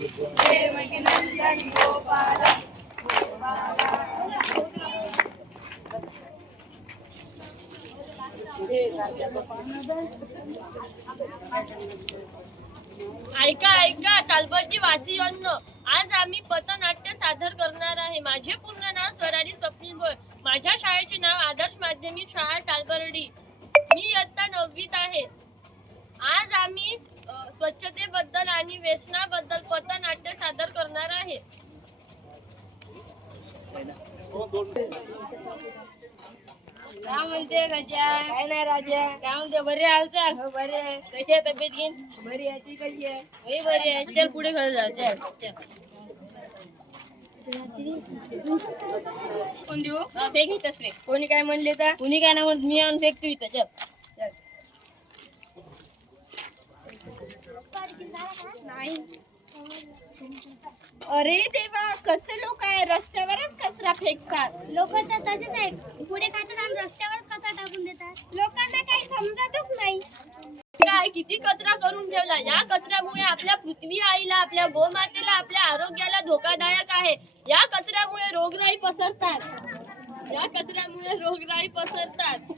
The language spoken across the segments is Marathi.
देवकी गोपाल ऐका ऐका तालबर्डी अन्न. आज आम्ही पथनाट्य सादर करणार आहे. माझे पूर्ण नाव स्वराली स्वप्नील बोल माझ्या शाळेचे नाव आदर्श माध्यमिक शाळा तालबर्डी मी इयत्ता नववीत आहे. आज आम्ही स्वच्छतेबद्दल आणि व्यसनाबद्दल पथनाट्य सादर करणार आहे. काय म्हणते गजा काय नाही राजा. काय म्हणते? बरे हालचाल? हो बरे आहे. कशी आहे तब्येत घेईन बरी याची कशी आहे? मी बरी आहे. चल पुढे घर जा चल चल. कोण देऊ? फेक इथंच फेक. कोणी काय म्हणले तर? कुणी काय नाही म्हणत मी आणून फेकतो इथं. चल. नाही. अरे देवा कसे लोक आहे? रस्त्यावरच कचरा फेकतात. लोक तर तसेच आहेत. पुढे खातात आणि रस्त्यावरच कचरा टाकून देतात. लोकांना काही समजतच नाही. काय किती कचरा करून ठेवला? या कचऱ्यामुळे आपल्या पृथ्वी आईला आपल्या गोमातेला आपल्या आरोग्याला धोकादायक आहे. या कचऱ्यामुळे रोगराई पसरतात. या कचऱ्यामुळे रोगराई पसरतात.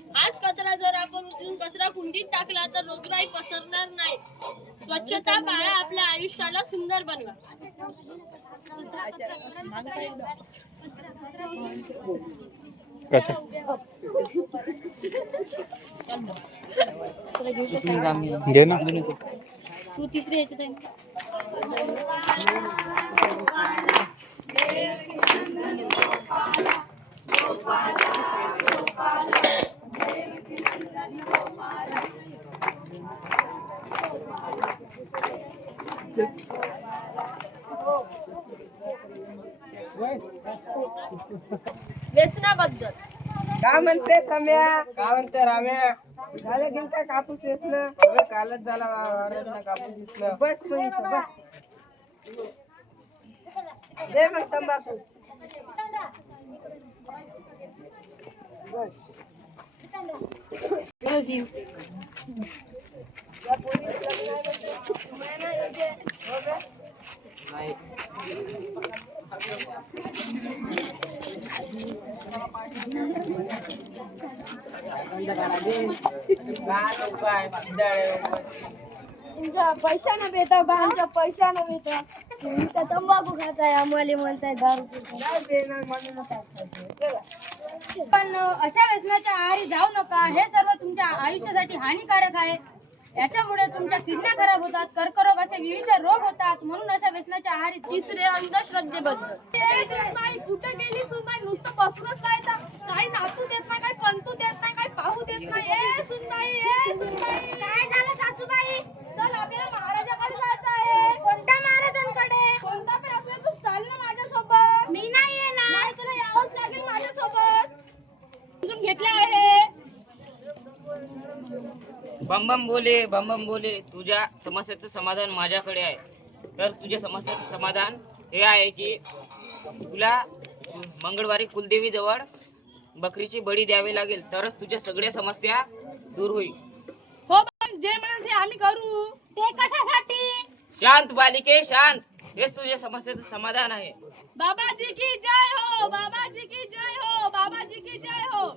कचरा जर आपण उचलून कचरा कुंडीत टाकला तर रोगराई पसरणार नाही. स्वच्छता पाळा आपल्या आयुष्याला सुंदर बनवा. घे ना. तू तिसरी याच्यात व्यसनाबद्दल. काय म्हणते सम्या? काय म्हणते राम्या झालं घेऊन काय कापूस अबे, कालच झाला वावरातनं कापूस वेचणं बस मग इथं बस. दे मग तंबाखू. बस. या लग्न तुमच्या पैशानं देता बा आमच्या पैशानं देता तुम्ही तर तंबाखू खाताय आम्हाला म्हणताय दारू. पण अशा व्यसनाच्या आहारी जाऊ नका. हे सर्व तुमच्या आयुष्यासाठी हानिकारक आहे. याच्यामुळे तुमच्या किडन्या खराब होतात कर्करोग असे विविध रोग होतात म्हणून अशा व्यसनाच्या आहारी तिसरे अंधश्रद्धेबद्दल. कुठे गेली सुनबाई नुसतं बसूनच राहायचं. काही नातू देत नाही काही पंतू देत नाही काही पाहू देत नाही ए सुनबाई ए सुनबाई काय झालं सासूबाई चल आपल्याला महाराजाकडे जायचं आहे कोणत्या महाराजांकडे कोणता पण असला तू चाल ना माझ्यासोबत मी नाही येणार नाही तुला यावंच लागेल माझ्यासोबत समजून घेतले आहे बम बम बोले बम बम बोले तुझ्या समस्याचं समाधान माझ्याकडे आहे. तर तुझ्या समस्याचं समाधान हे आहे की तुला मंगळवारी कुलदेवी जवळ बकरीची बळी द्यावी लागेल तरच तुझ्या सगळ्या समस्या दूर होईल. हो पण जे म्हणाल ते आम्ही करू. ते कशासाठी? शांत बालिके शांत. हेच तुझ्या समस्याचं समाधान आहे. बाबाजी की जय हो बाबाजी की जय हो बाबाजी की जय हो.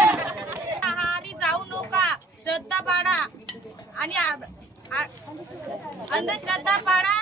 आहारी जाऊ नका. श्रद्धा पाडा आणि अंधश्रद्धा पाडा